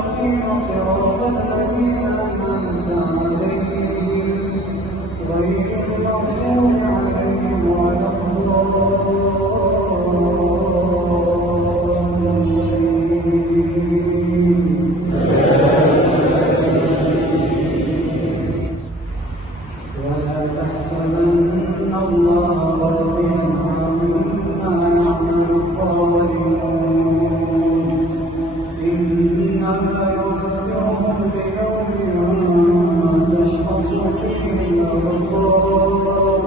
المستقيم صراط الذين أنعمت عليهم غير المغضوب عليهم ولا ولا تحسبن الله غافلا عما يعمل الظالمون إنما يؤخرهم بيوم تشخص فيه الأبصار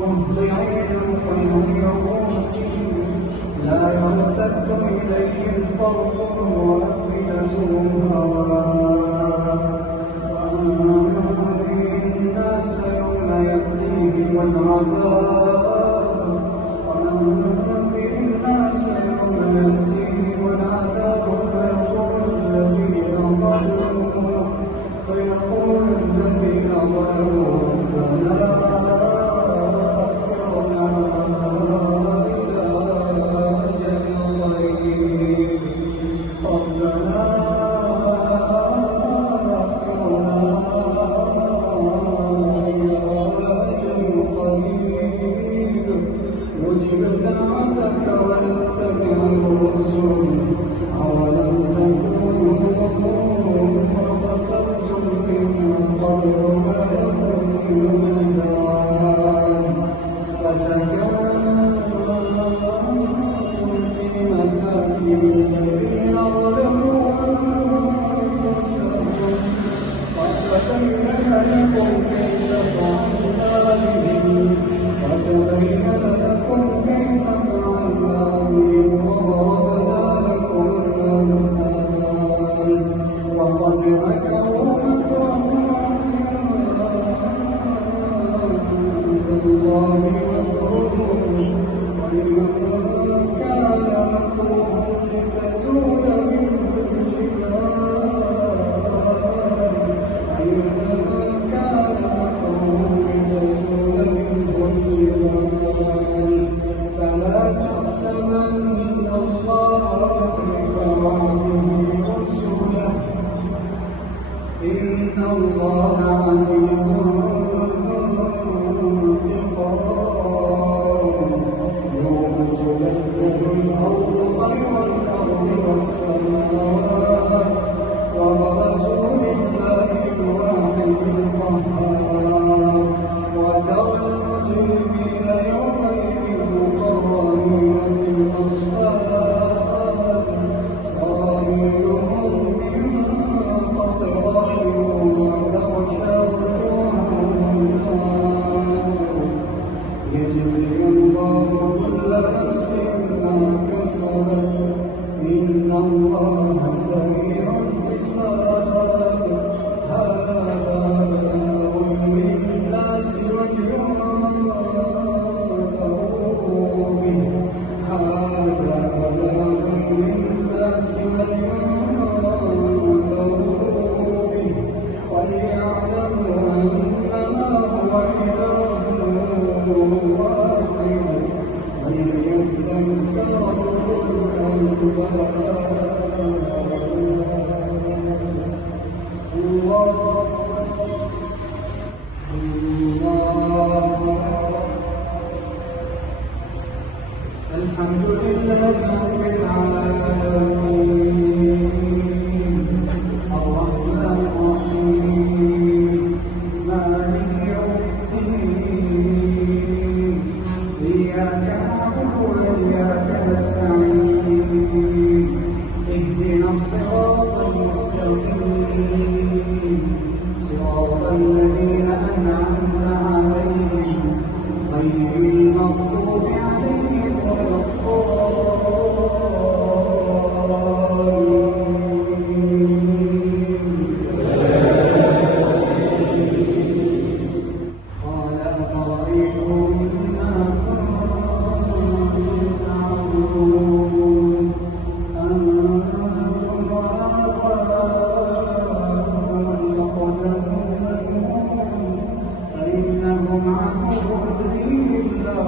مهطعين مقنعي رؤوسهم لا يرتد إليهم طرفهم وأفئدتهم هواء وأنذر الناس يوم يأتيهم العذاب فيقول الذين ظلموا ربنا أخرنا إلى أجل قريب ربنا أخرنا إلى أجل قريب نجب دعوتك ونتبع الرسل أولم تكونوا قصدتم من قبل ما لكم من زوال وسكنتم في مساكن الذين ظلموا أنفسهم وتبين لكم كيف فعلنا بهم وضربنا لكم الأمثال وقد مكروا مكرا عند الله مكرهم وإن كان مكرهم لتزول منه الجبال فلا تحسبن الله مخلف وعده رسله إن الله عزيز ذو انتقام يوم تبدل الأرض غير الأرض والسماوات وبرزوا لله الواحد القهار وترى المجرمين يومئذ مقرنين في الأصفاد سرابيلهم من قطران وتغشى وجوههم النار يجزي الله كل نفس ما كسبت إن الله سريع الحساب هذا بلاغ للناس ولينذروا به وليعلموا أنما هو إله واحد وليذكر أولو الألباب الحمد لله رب العالمين الرحمن الرحيم مالك يوم الدين إياك نعبد وإياك نستعين اهدنا الصراط المستقيم صراط الذين أنعمت عليهم غير المغضوب عليهم ولا قال أفرأيتم ما كنتم تعبدون أنتم وآباؤكم الأقدمون فإنهم عدو لي إلا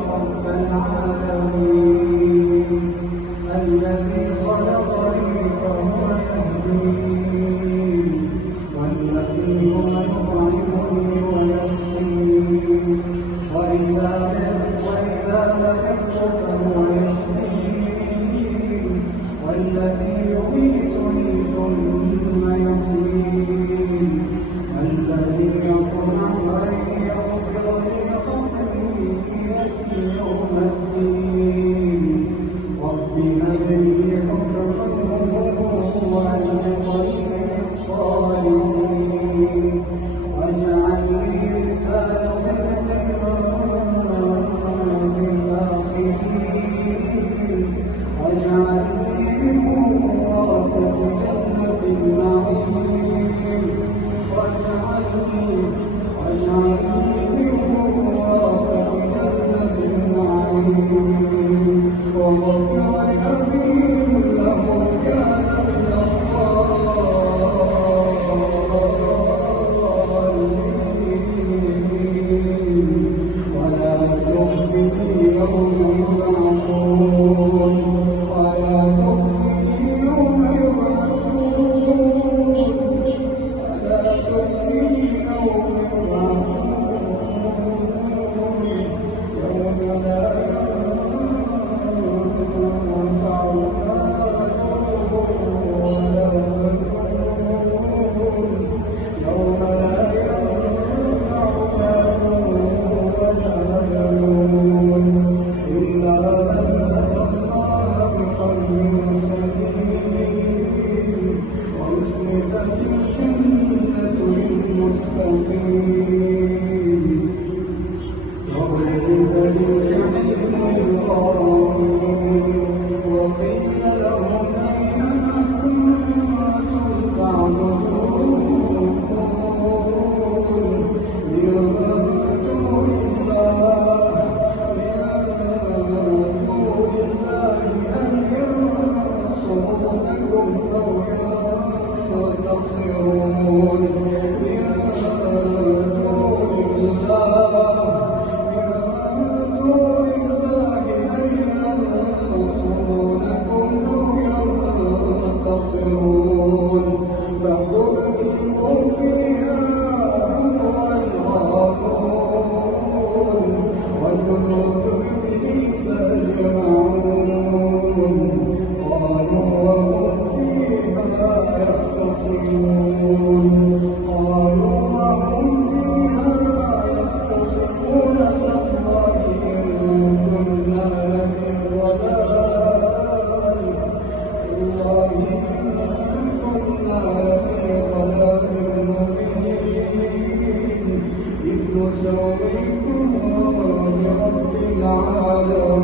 ينتصرون من دون الله هل ينصرونكم أو ينتصرون فكبكبوا فيها هم والغاوون وجنود إبليس أجمعون قالوا وهم فيها يختصمون تالله إن كنا لفي ضلال مبين إذ نسويكم برب العالمين.